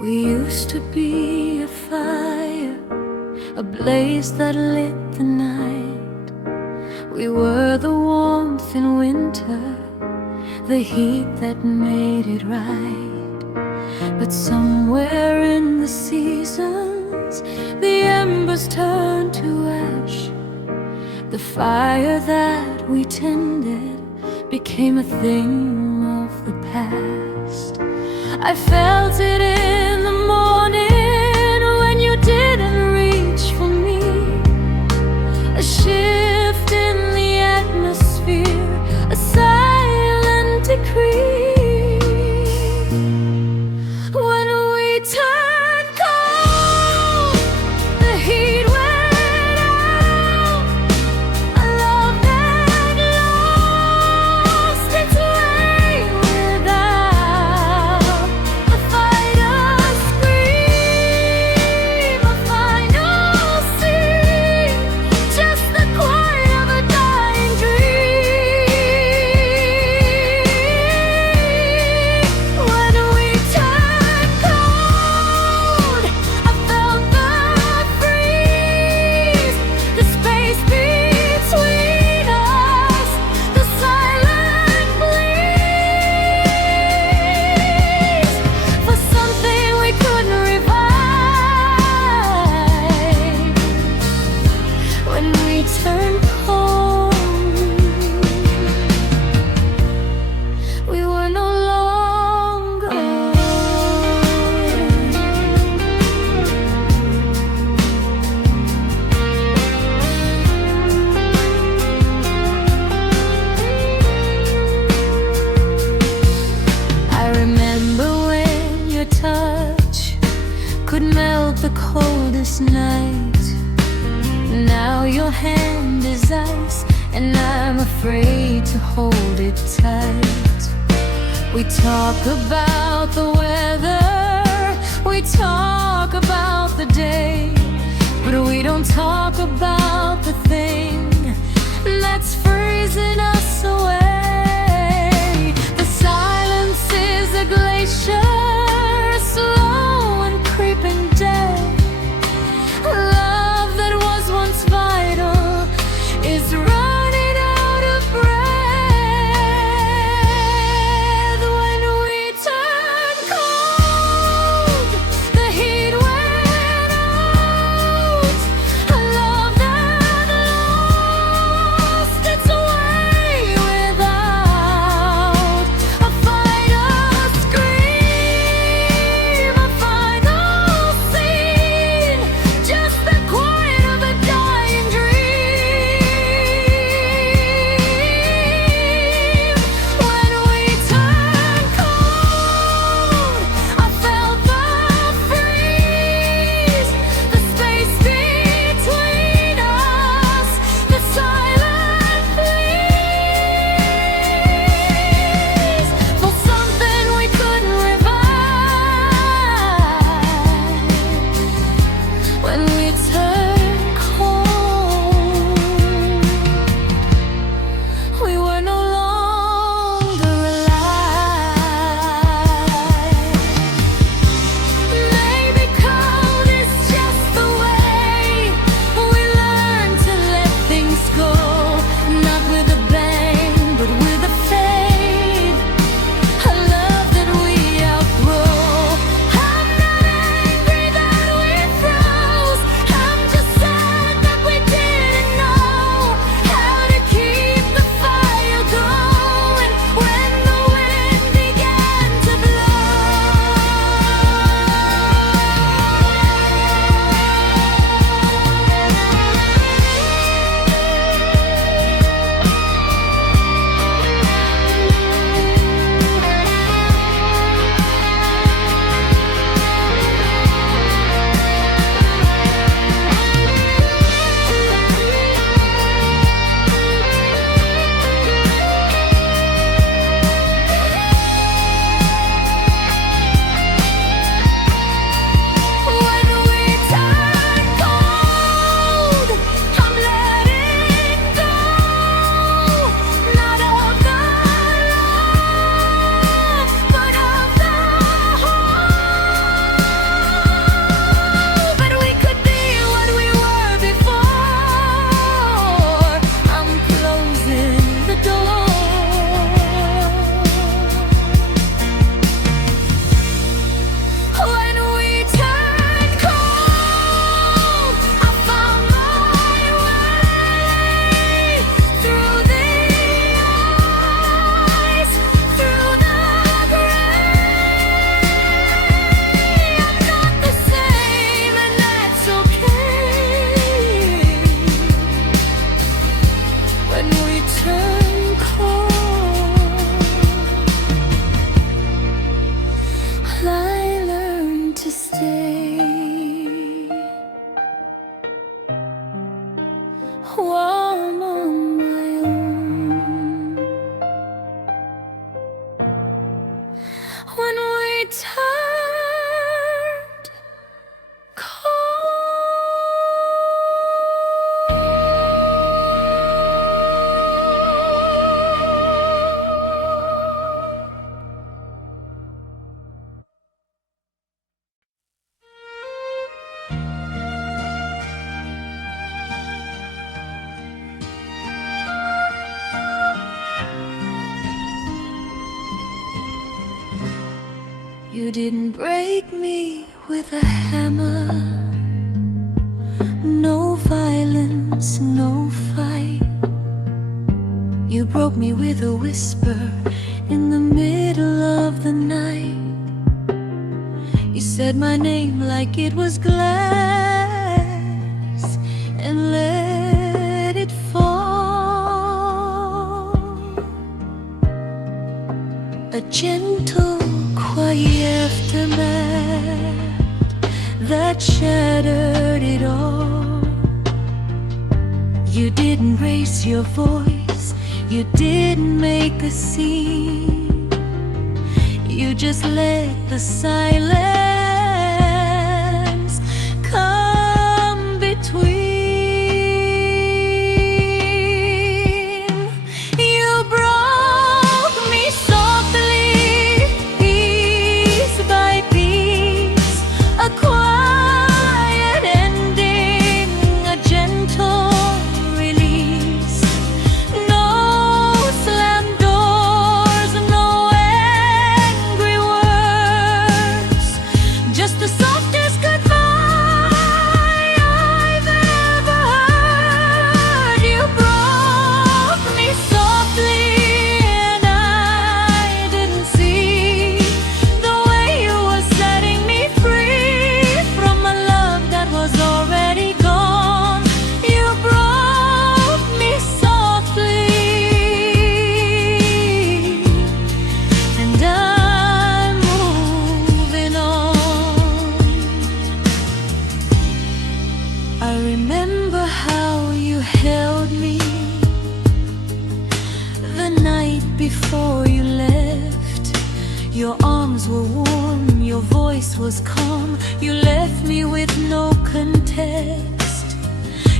We used to be a fire, a blaze that lit the night. We were the warmth in winter, the heat that made it right. But somewhere in the seasons, the embers turned to ash. The fire that we tended became a thing of the past. I felt it in the morning when you didn't reach for me, a shift in the atmosphere, a silent decree. When we turned cold, the heat went out, a love that lost its way without a fighter's scream, a final scene, just the quiet of a dying dream. When we turned cold, I felt the freeze, the space between us, the silent pleas for something we couldn't revive. When we turned cold, we were no longer. I remember when your touch could melt the coldest night. Now your hand is ice, and I'm afraid to hold it tight. We talk about the weather, we talk about the day, but we don't talk about the thing that's freezing us away. The silence is a glacier, a slow and creeping death. Love that was once vital is running out of breath. When we turn cold, the heat went out, a love that lost its way without You didn't break me with a hammer, no violence, no fight. You broke me with a whisper in the middle of the night. You said my name like it was glass and let it fall. A gentle, quiet aftermath that shattered it all. You didn't raise your voice, you didn't make a scene. You just let the silence come between. You broke me softly, piece by piece, a quiet ending, a gentle release. No slammed doors, no angry words, just the softest goodbye I've ever heard. You broke me softly and I didn't see the way you were setting me free from a love that was already gone. You broke me softly and I'm moving on. I remember how you held me the night before you left. Your arms were warm, your voice was calm. You left me with no context.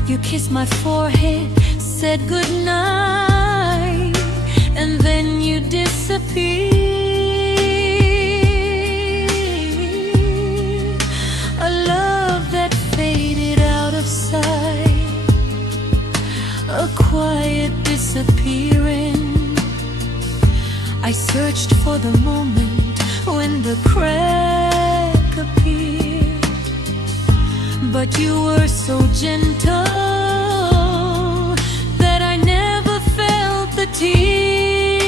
You kissed my forehead, said goodnight, and then you disappeared. A love that faded out of sight, a quiet disappearing. I searched for the moment when the crack appeared, but you were so gentle that I never felt the tear.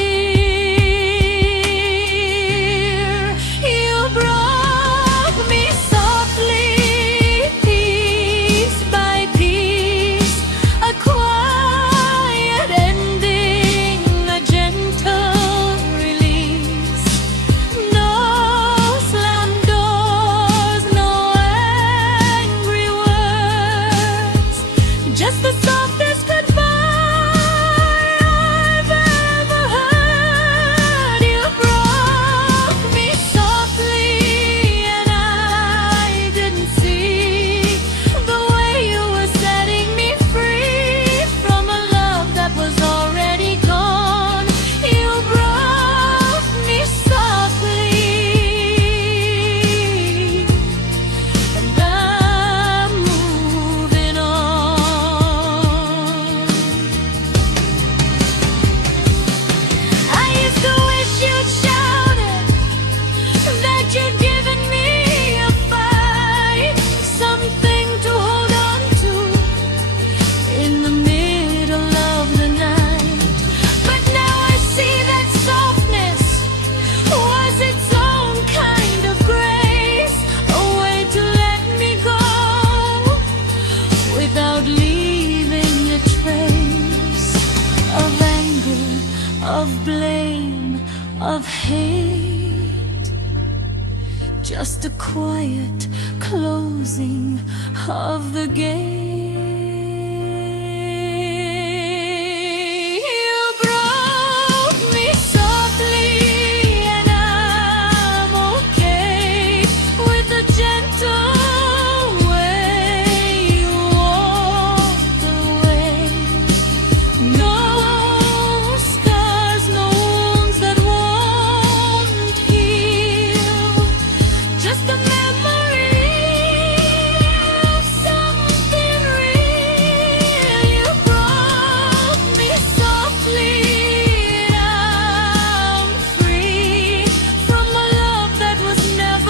You broke me softly, piece by piece, a quiet ending, a gentle release. No slammed doors, no angry words, just the softest goodbye I've ever heard. You broke me softly and I didn't see the way you were setting me free from a love that was already gone. You broke me softly and I'm moving on. I used to wish you'd shouted that you'd given me a fight, something to hold on to in the middle of the night. But now I see that softness was its own kind of grace, a way to let me go without leaving a trace of anger, of blame, of hate. Just a quiet closing of the gate. You broke me softly and I'm okay with the gentle way you walked away. No scars, no wounds that won't heal, just a memory of something real. You broke me softly and I'm free from a love that was never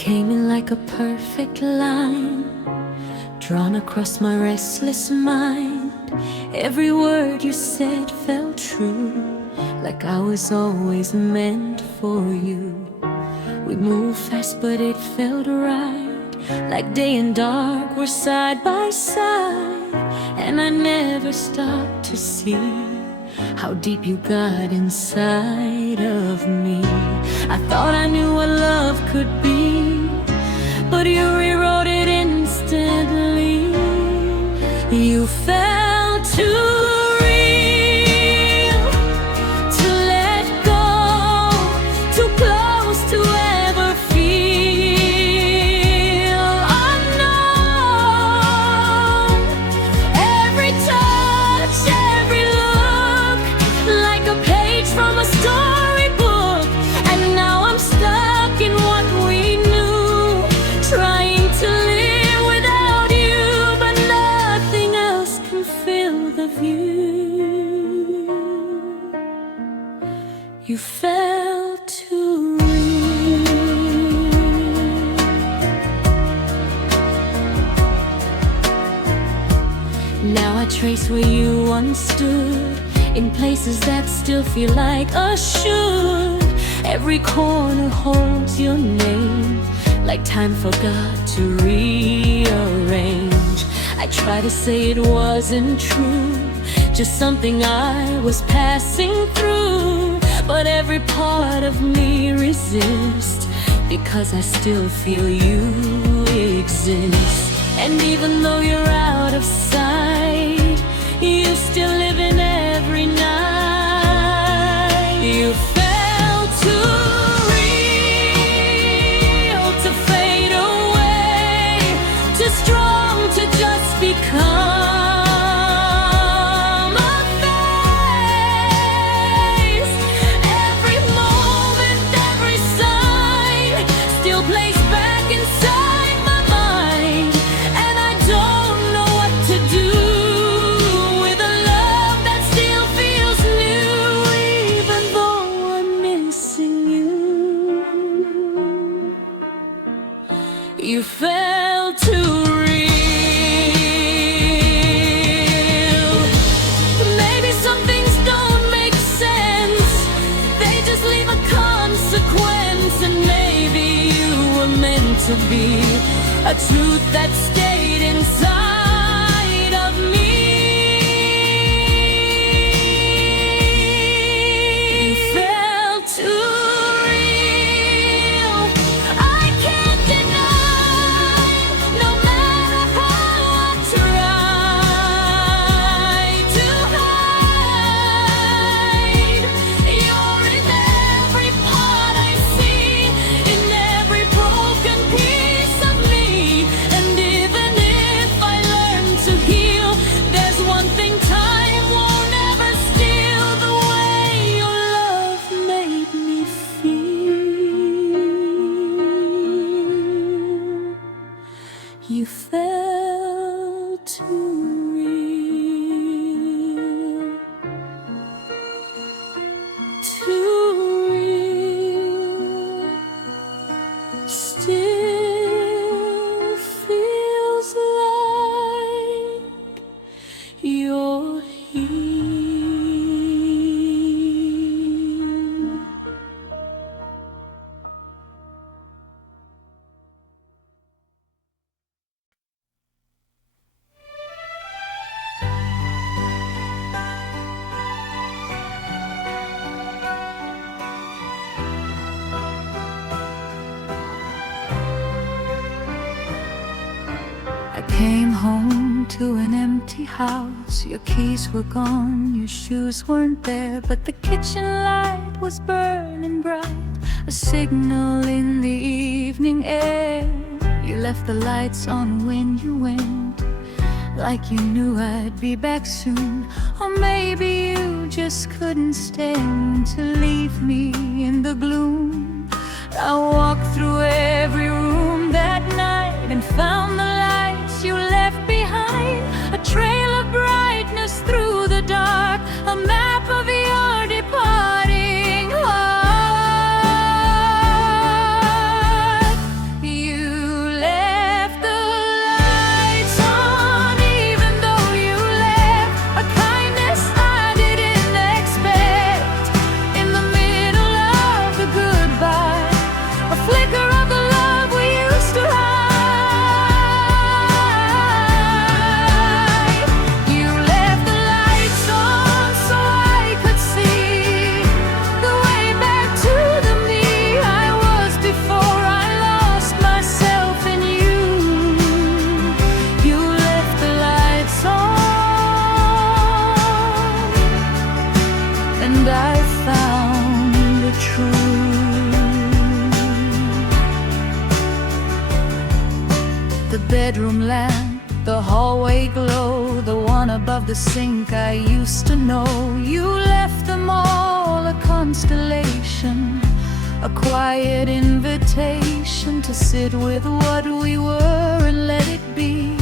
came in like a perfect line, drawn across my restless mind. Every word you said felt true, like I was always meant for you. We moved fast but it felt right, like day and dark were side by side. And I never stopped to see how deep you got inside of me. I thought I knew what love could be, but you rewrote it instantly. You felt too real to let go, too close to ever feel unknown. Every touch, every look, like a page from a storybook. And now I'm stuck in what we knew, trying to live without you, but nothing else can fill the view. You felt too real. Now I trace where you once stood, in places that still feel like a should. Every corner holds your name, like time forgot to rearrange. I try to say it wasn't true, just something I was passing through. But every part of me resists, because I still feel you exist. And even though you're out of sight, you still live in every night. You felt too real to fade away, too strong to just become a face. Every moment, every sign still plays back inside my mind. And I don't know what to do with a love that still feels new, even though I'm missing you. You felt too real. Maybe some things don't make sense, they just leave a consequence. And maybe you were meant to be a truth that stayed inside of me. You felt too real. I can't deny, no matter how I try to hide. You're in every part I see, in every broken piece of me. And even if I learn to heal, there's one thing time won't ever steal: the way your love made me feel. You felt too real, too real. Still feels like you're here. I came home to an empty house. Your keys were gone, your shoes weren't there, but the kitchen light was burning bright, a signal in the evening air. You left the lights on when you went, like you knew I'd be back soon. Or maybe you just couldn't stand to leave me in the gloom. I walked through every room that night and found the lights you left behind, a trail of brightness through the dark, a map of your departing heart. of the sink I used to know. You left them all a constellation, a quiet invitation to sit with what we were and let it be.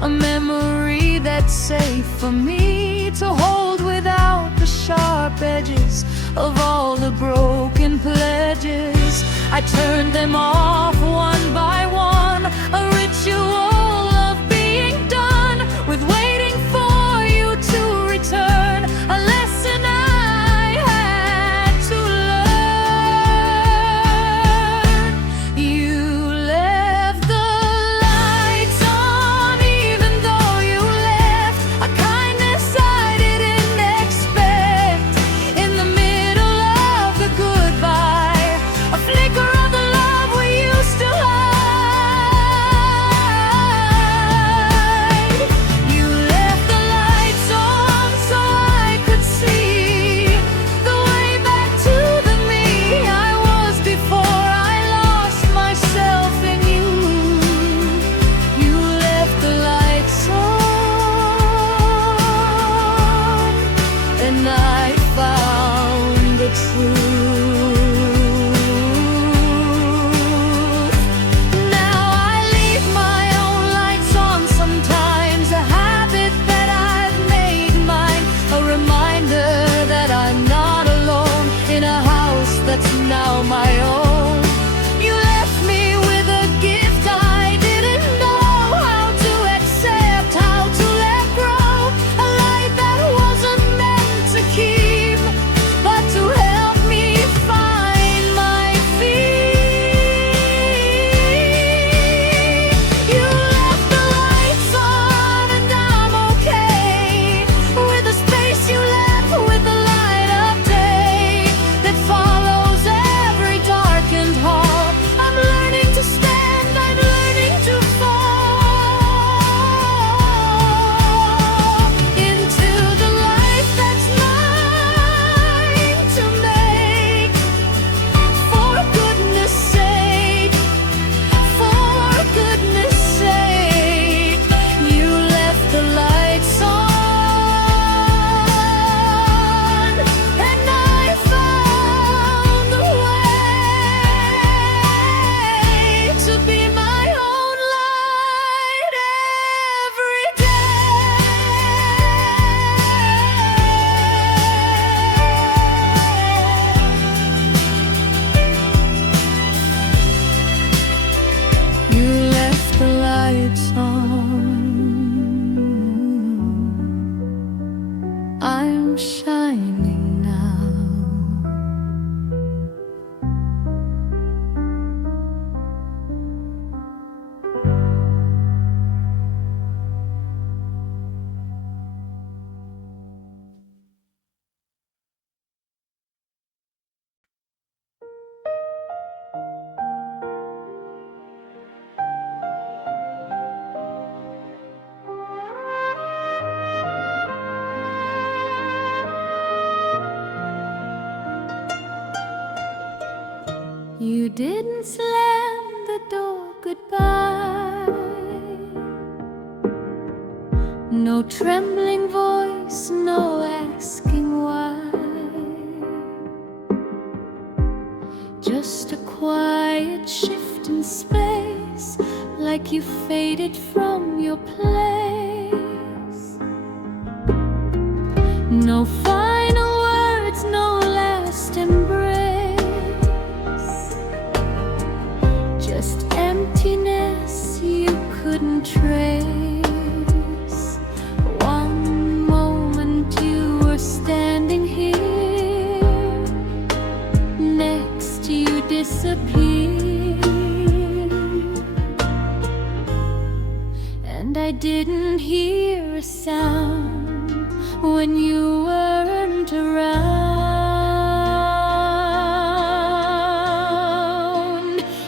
A memory that's safe for me to hold without the sharp edges of all the broken pledges. I turned them off one by one, a ritual of being done with waiting for you to return, a lesson I had to learn. You left the lights on even though you left a kindness I didn't expect. In the middle of the goodbye, a flicker of the love we used to hide. You left the lights on so I could see the way back to the me I was before I lost myself in you. You left the lights on, and I found the truth. Now I leave my own lights on sometimes, a habit that I've made mine, a reminder that I'm not alone in a house that's now my own. You left me with a gift I didn't know how to accept, how to let go, a light that wasn't meant to keep, but to help me find my feet. You left the lights on and I'm okay with the space you left, with the light of day that follows every darkened hall. I'm learning to stand, I'm learning to fall into the life that's mine to make. For goodness sake, for goodness sake, you left the lights on, and I found the way to be my own light every day. You left the lights on. I'm shining now. You didn't slam the door goodbye. No trembling voice, no asking why. Just a quiet shift in space, like you faded from your place. No final words, no last embrace. Just emptiness you couldn't trace. One moment you were standing here, next you disappeared. And I didn't hear a sound when you weren't around.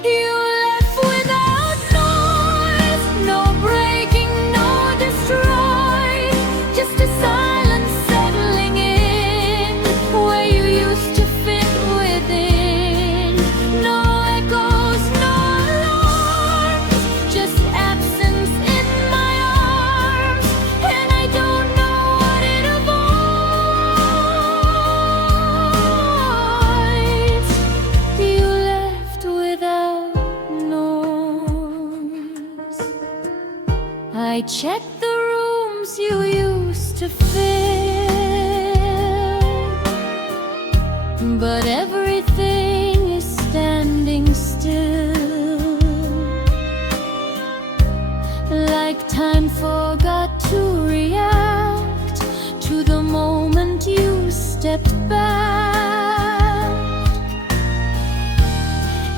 You left without noise, no breaking, no destroy, just a silence settling in where you used to fit within. No echoes, no alarms, just absence in my arms. And I don't know to fill, but everything is standing still, like time forgot to react to the moment you stepped back.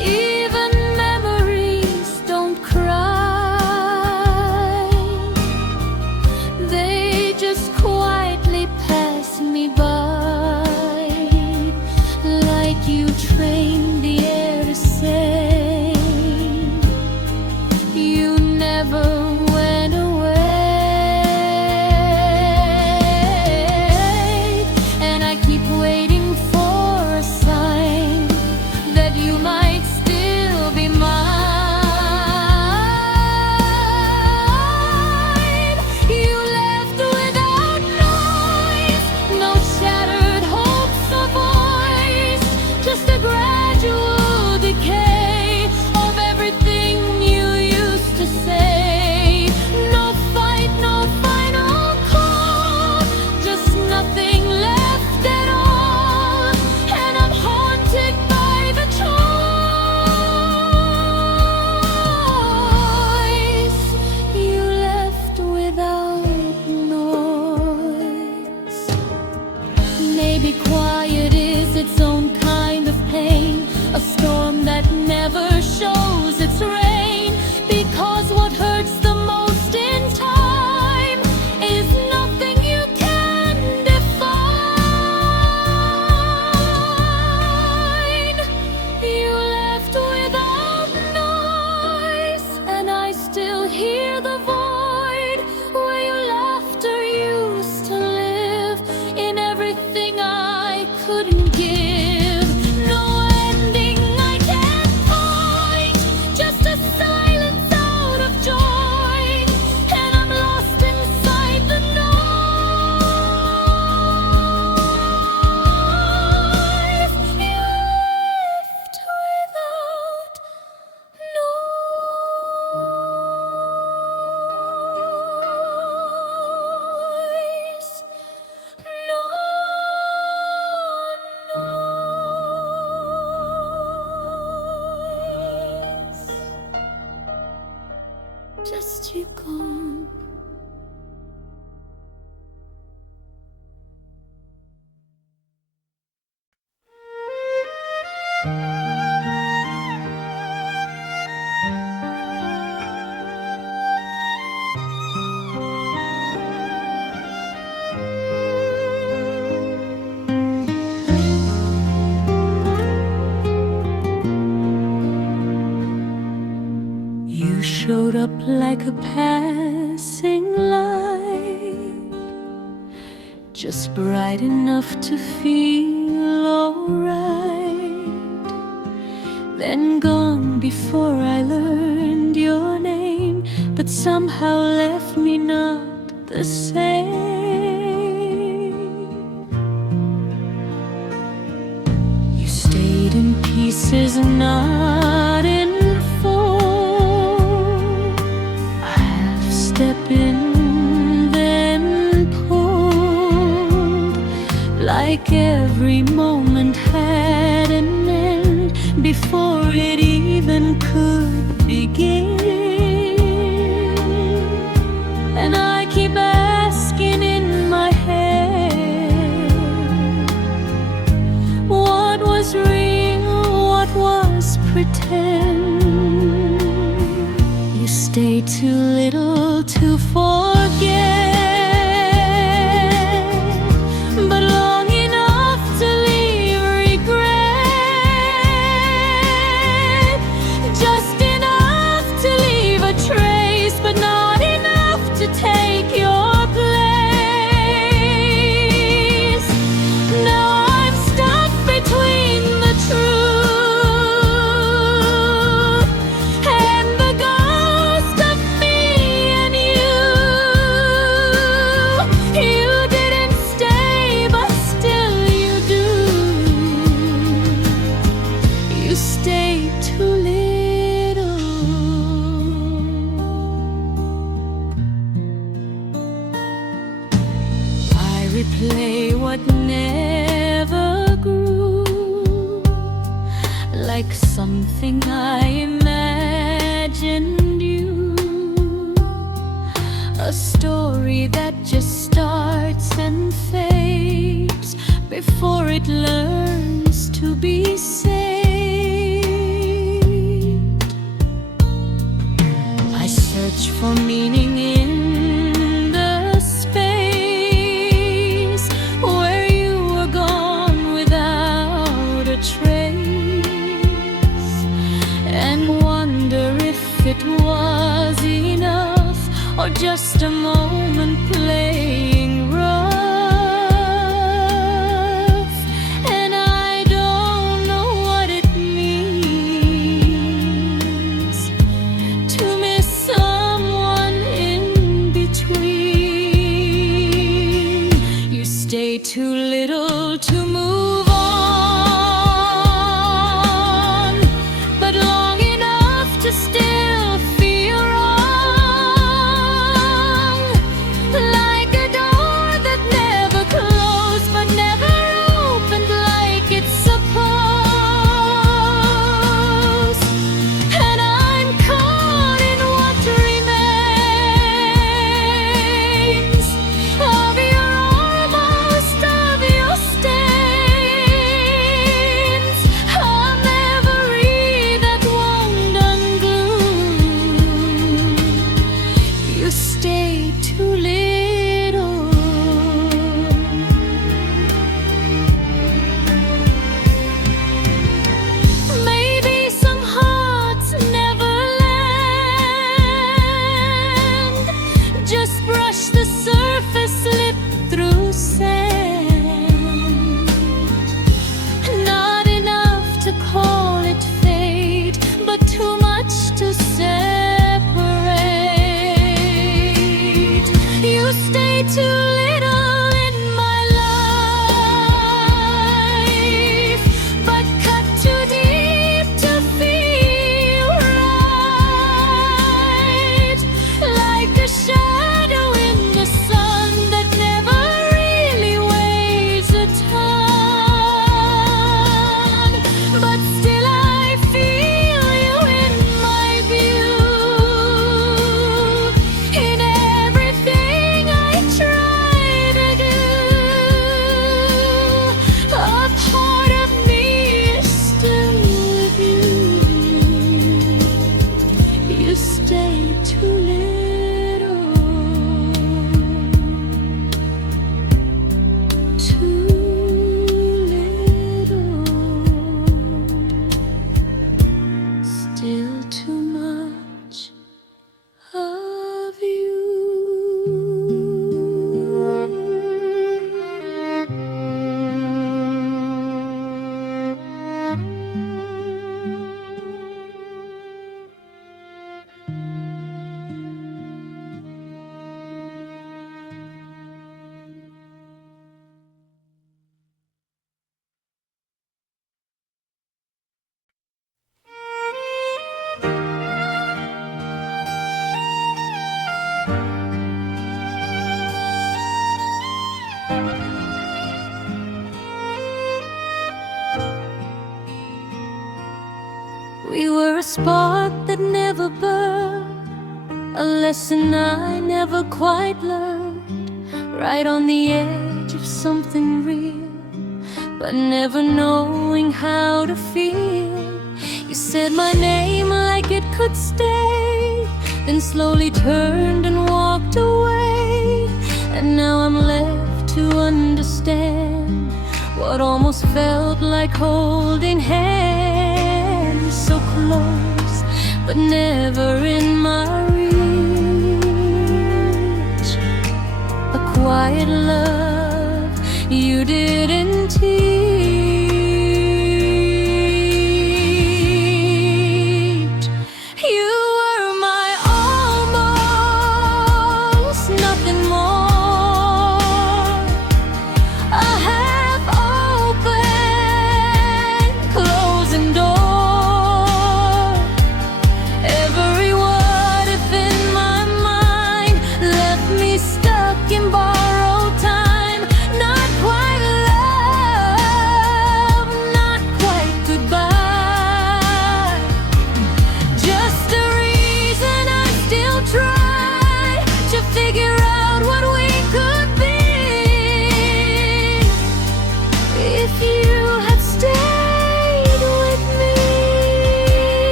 Even memories don't cry, they just quietly pass me by, like you trained the air to say you never went away. And I keep waiting for a sign that you might still be mine. You left without noise, no shattered hopes or voice, just a gradual decay of everything you used to say. No fight, no final call, just nothing left at all. And I'm haunted by the choice you left without noise. Maybe quiet is its own kind of pain, a storm that never shows its rain, because what hurts the most in time is nothing you can define. You left without noise, and I still hear the void where your laughter used to live, in everything I couldn't give. No ending I can't find, just a silence out of joy, and I'm lost inside the noise. You left without noise. No noise. Just you gone. You showed up like a passing light, just bright enough to feel alright, then gone before I learned your name, but somehow left me not the same. You stayed in pieces, not in full, half step in, then pulled, like every moment had an end before it even could begin. And I keep asking in my head, what was real, what was pretend? You stayed too little to forget, but long enough to leave regret, just enough to leave a trace, but not enough to take your place. Now I'm stuck between the truth and the ghost of me replay what never grew, like something I imagined you, a story that just starts and fades before it learns to be saved. I search for meaning in the space where you were gone without a trace, and wonder if it was enough or just a moment playing rough. And I don't know what it means to miss someone in between. You stay too little to move on, but long enough to still feel wrong, like a door that never closed but never opened like it's supposed. And I'm caught in what remains of your almost, of your stains, a memory that won't unglue. You stay too little. Maybe some hearts never land, just brush the surface, slip through sand. Not enough to call it fate, but too much to separate. You stay too little in my life, but cut too deep to feel right, like a shadow in the sun that never really weighs a ton. But still I feel you in my view, in everything I try to do. A part of me is still with you. You stay too little, too little, still too much of you. We were a spark that never burned, a lesson I never quite learned, right on the edge of something real, but never knowing how to feel. You said my name like it could stay, then slowly turned and walked away. And now I'm left to understand what almost felt like holding hands, so close but never in my reach. A quiet love you didn't teach. You were my almost, nothing more, a half open, closing door. Every what if in my mind left me stuck in borrowed time.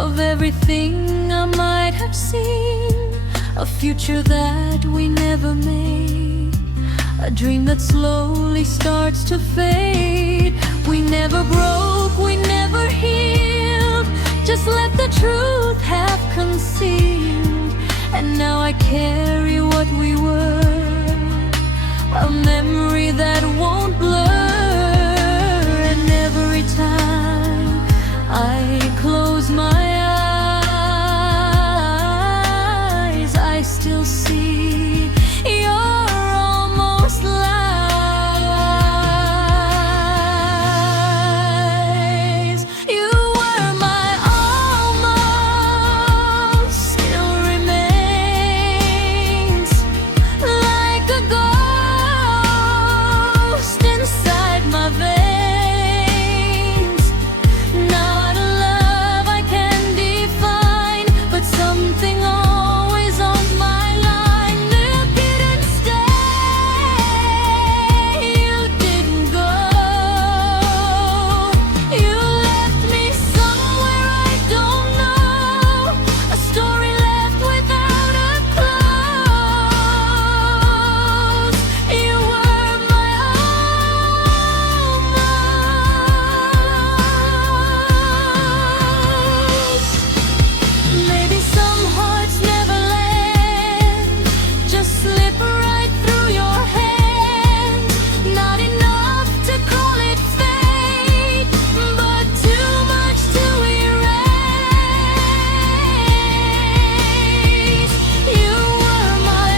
of everything I might have seen, a future that we never made, a dream that slowly starts to fade. We never broke, we never healed, just let the truth have concealed. And now I carry what we were, a memory that won't blur. And every time I close my eyes, I still see your almost lies. You were my almost, still remains like a ghost inside my veins. Not a love I can define, but something always on my line. Look, it didn't stay, you didn't go. You left me somewhere I don't know, a story left without a close. You were my almost. Maybe some hearts never land, just slip right through your hands. Not enough to call it fate, but too much to erase. You were my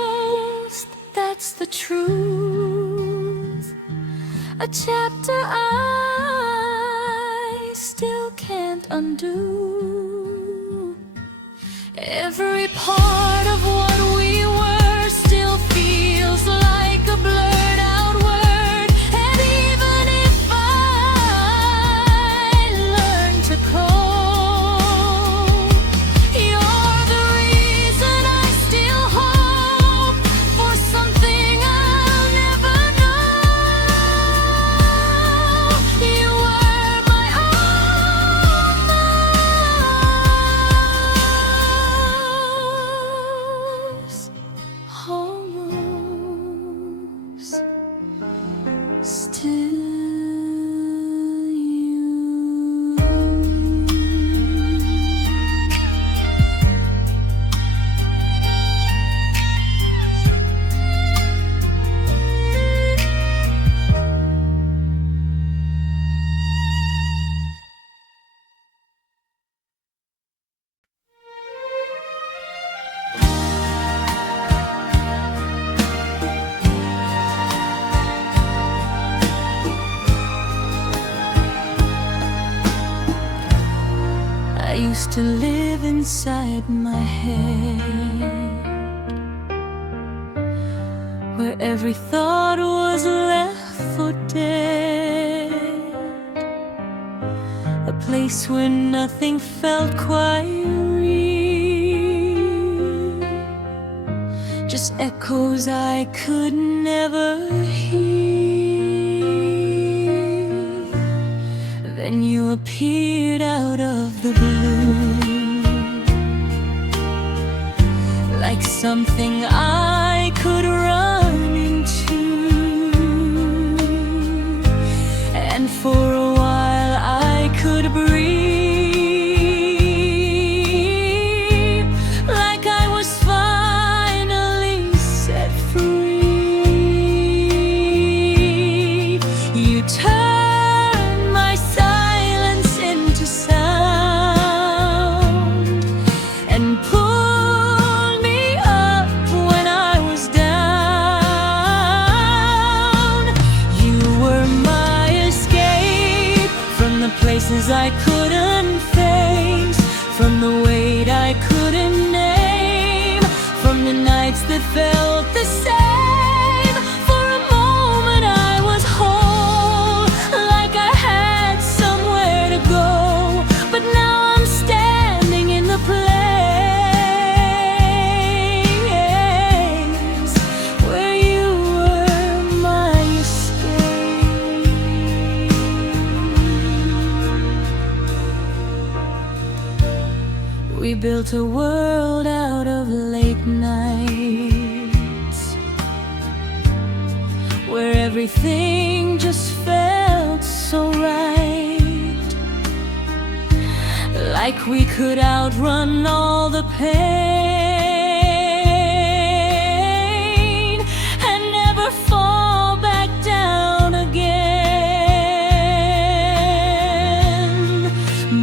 almost, that's the truth. A chapter I still can't undo. Every part of what we were still feels like a blurred out word. And even if I learn to cope, you're the reason I still hope for something I'll never know. You were my almost, still you. I used to live inside my head, where every thought was left for dead, a place where nothing felt quite real, just echoes I could never hear. Then you appeared out of the blue, like something I could run into. And for a while I could breathe, like I was finally set free. You turned my silence into sound and pulled me up when I was down. You were my escape from the places I couldn't face, from the weight I couldn't name, from the nights that felt the same. For a moment I was whole, like I had somewhere to go. But now I'm standing in the place where you were my escape. We built a world out of late nights, where everything just felt so right, like we could outrun all the pain and never fall back down again.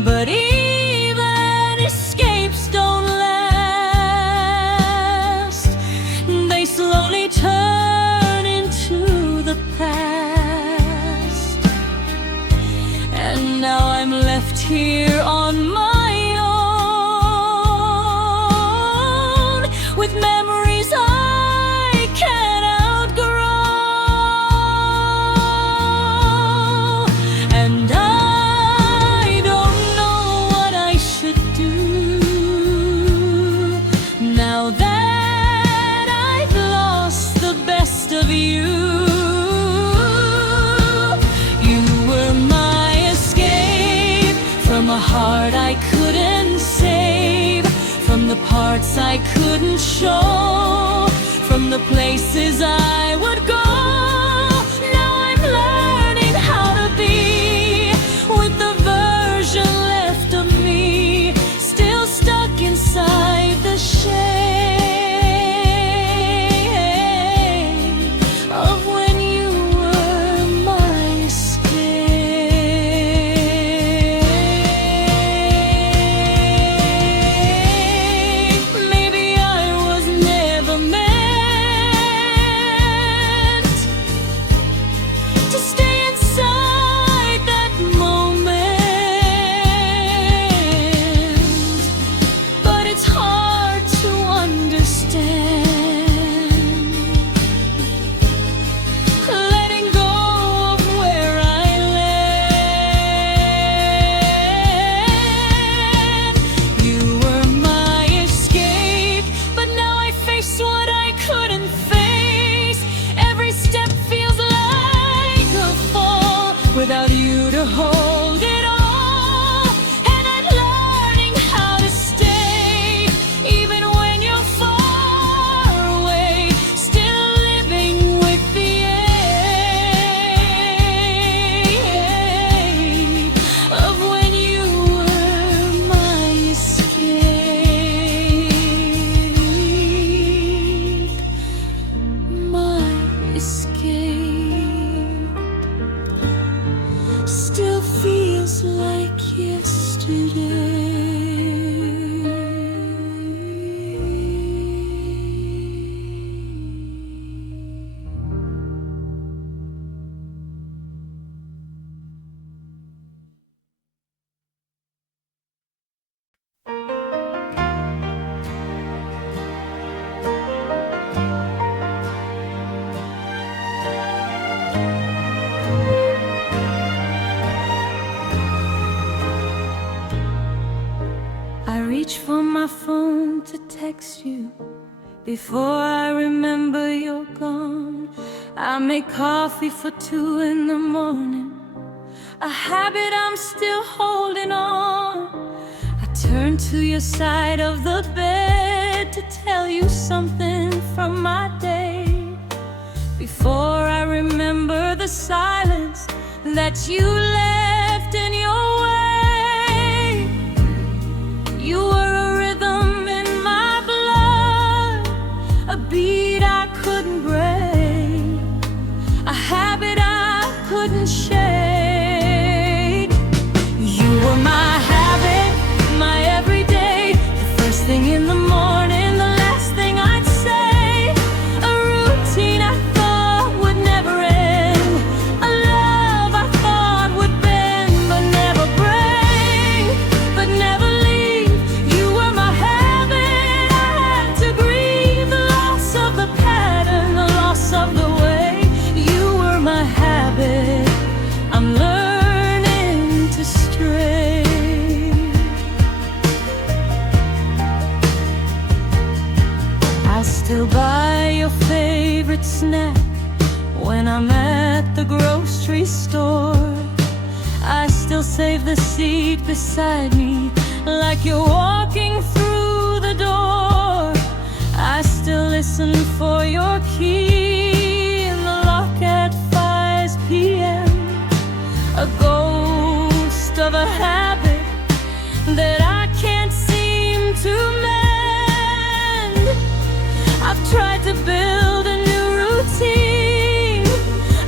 But even escapes don't last, they slowly turn into the past. And now I'm left here on my own, with memories I can't outgrow. And I don't know what I should do now that I've lost the best of you. You were my escape from a heart I couldn't save, from the parts I couldn't show, from the places I would go. Now I'm learning how to be with the version left of me, still stuck inside the shade of when you were my escape. Maybe I was never meant to stay inside that moment, but it's hard to understand, letting go of where I land. You were my escape, but now I face what I couldn't face. Every step feels like a fall without you to hold it all. And I'm learning how to stay, even when you're far away, still living with the ache of when you were my escape. My escape still feels like yesterday. I reach for my phone to text you before I remember you're gone. I make coffee for 2 in the morning, a habit I'm still holding on. I turn to your side of the bed to tell you something from my day, before I remember the silence that you left in your way. You were a rhythm in my blood, a beat I couldn't break, a habit I couldn't shake. You were my habit, my everyday, the first thing in the morning, the last thing I'd say, a routine I thought would never end, a love I thought would bend but never break, but never leave. You were my habit, I had to grieve the loss of the pattern, the loss of the way. You were my habit, I'm learning to stray. I still buy your favorite snack when I'm at the grocery store. I still save the seat beside me like you're walking through the door. I still listen for your key in the lock at 5 p.m. A ghost of a habit that I can't seem to mend. I've tried to build a new routine,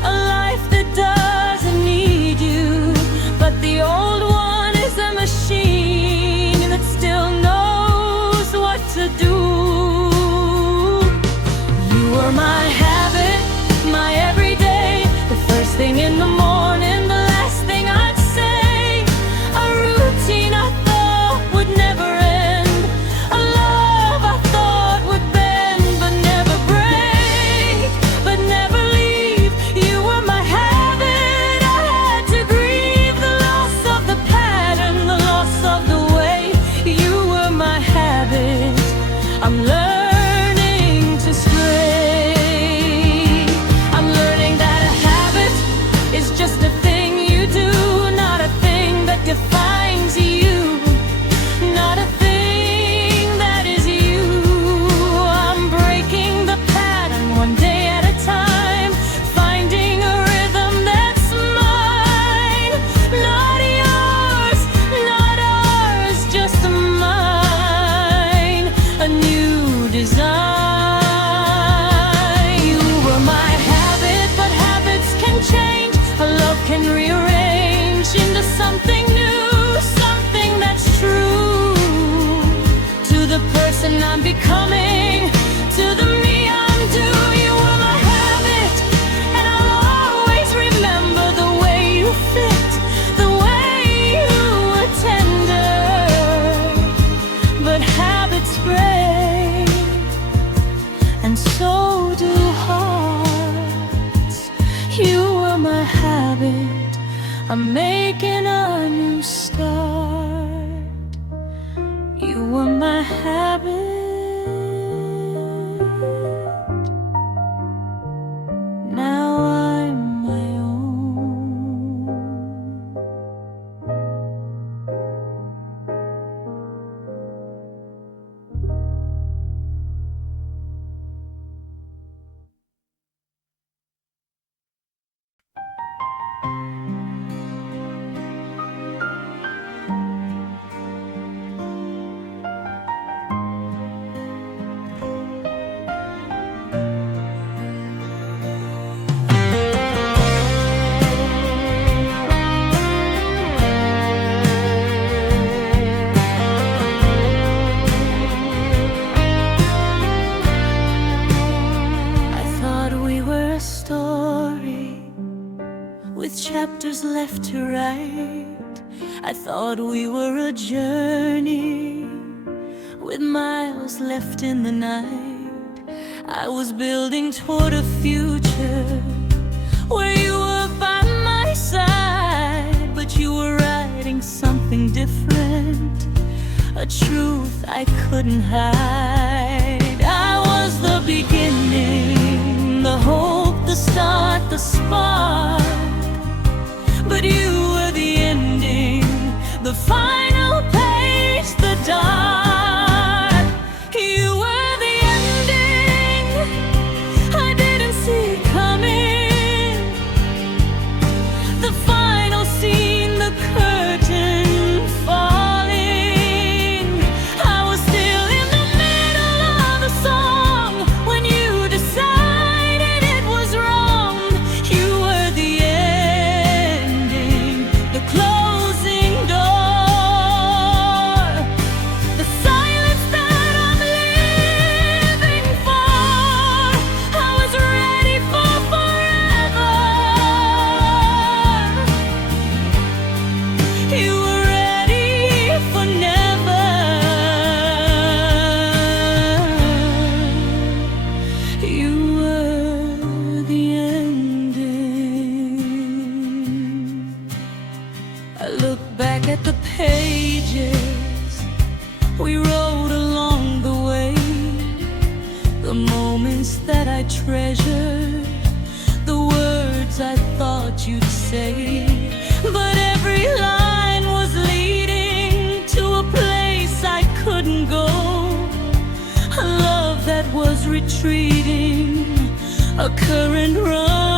a life that doesn't need you, but the old one is a machine that still knows what to do. You were my habit, my everyday, the first thing in the morning, the last thing I'd say, a routine I thought would never end, a love I thought would bend but never break, but never leave. You were my habit, I had to grieve the loss of the pattern, the loss of the way. You were my habit, I'm learning to stray. I'm learning that a habit is just a thing you do, not a thing that defines you, not a thing that is you. I'm breaking the pattern one day at a time, finding a rhythm that's mine, not yours, not ours, just mine, a new design. You were my habit, but habits can change, a love can rearrange into something new, something that's true to the person I'm becoming, to the me I'm due. You were my habit, and I'll always remember the way you fit, the way you were tender. But habits break, and so do hearts. You were my habit, I'm making a new start. You were my habit, now I'm my own. I thought we were a story with chapters left to write. I thought we were a journey with miles left in the night. I was building toward a future where you were by my side, but you were writing something different, a truth I couldn't hide. I was the beginning, the hope, the start, the spark, but you were the ending, the final page, the dark. You were the ending, I didn't see it coming, the final scene, the curtain falling. I was still in the middle of the song when you decided it was wrong. You were the ending, the closing door, the silence that I'm living for. I was ready for forever. You were ready for never. You were the ending. I look back at the pages we wrote along the way, the moments that I treasured, the words I thought you'd say, but every line was leading to a place retreating, a current running